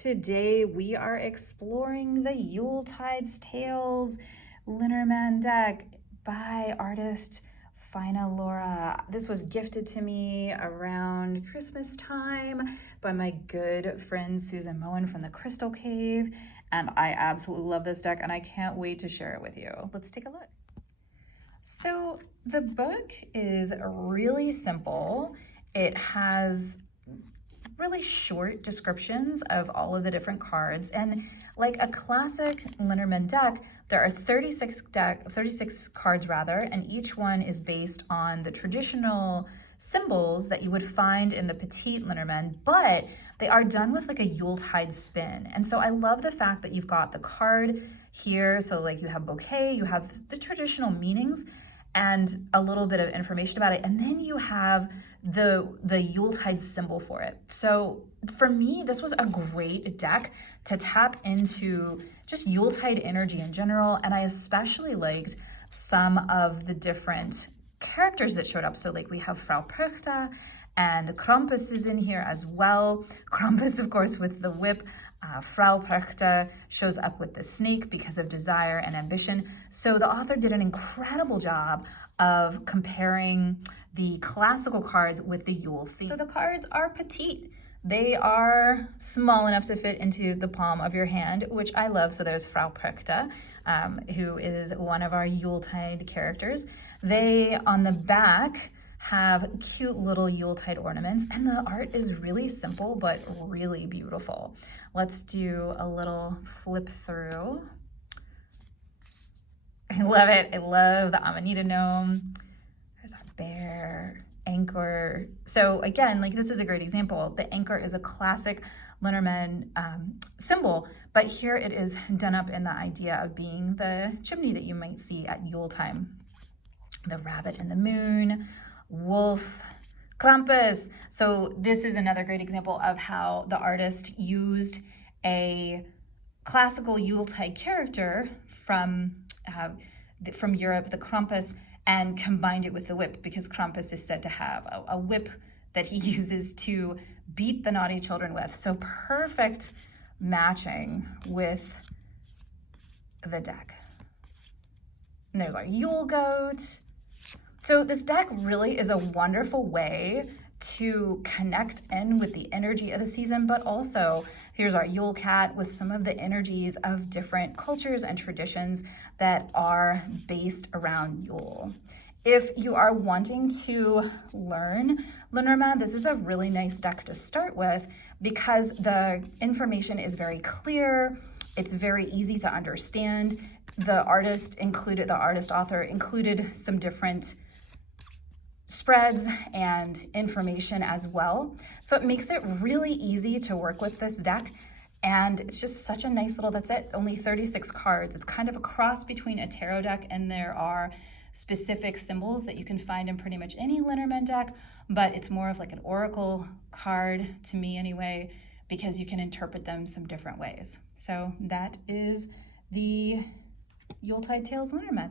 Today we are exploring the Yuletide Tales Lenormand Deck by artist Faina Lorah. This was gifted to me around Christmas time by my good friend Susan Moen from the Crystal Cave, and I absolutely love this deck and I can't wait to share it with you. Let's take a look. So the book is really simple. It has really short descriptions of all of the different cards, and like a classic Lenormand deck, there are 36 cards rather, and each one is based on the traditional symbols that you would find in the petit Lenormand, but they are done with like a Yuletide spin. And so I love the fact that you've got the card here, so like you have bouquet, you have the traditional meanings and a little bit of information about it, and then you have the Yuletide symbol for it. So for me, this was a great deck to tap into just Yuletide energy in general, and I especially liked some of the different characters that showed up. So like we have Frau Perchta, and Krampus is in here as well. Krampus, of course, with the whip. Frau Perchta shows up with the snake because of desire and ambition. So the author did an incredible job of comparing the classical cards with the Yule theme. So the cards are petite. They are small enough to fit into the palm of your hand, which I love. So there's Frau Perchta, who is one of our Yuletide characters. They, on the back, have cute little Yuletide ornaments, and the art is really simple but really beautiful. Let's do a little flip through. I love it. I love the Amanita gnome. There's a bear, anchor. So again, like this is a great example. The anchor is a classic Lenormand symbol, but here it is done up in the idea of being the chimney that you might see at Yule time. The rabbit and the moon, wolf, Krampus. So this is another great example of how the artist used a classical Yuletide character from Europe, the Krampus, and combined it with the whip, because Krampus is said to have a whip that he uses to beat the naughty children with. So perfect matching with the deck. And there's our Yule goat. So this deck really is a wonderful way to connect in with the energy of the season, but also here's our Yule cat with some of the energies of different cultures and traditions that are based around Yule. If you are wanting to learn Lenormand, this is a really nice deck to start with because the information is very clear. It's very easy to understand. The artist author included some different spreads and information as well. So it makes it really easy to work with this deck. And it's just such a nice little, that's it, only 36 cards. It's kind of a cross between a tarot deck, and there are specific symbols that you can find in pretty much any Lenormand deck, but it's more of like an oracle card to me anyway, because you can interpret them some different ways. So that is the Yuletide Tales Lenormand.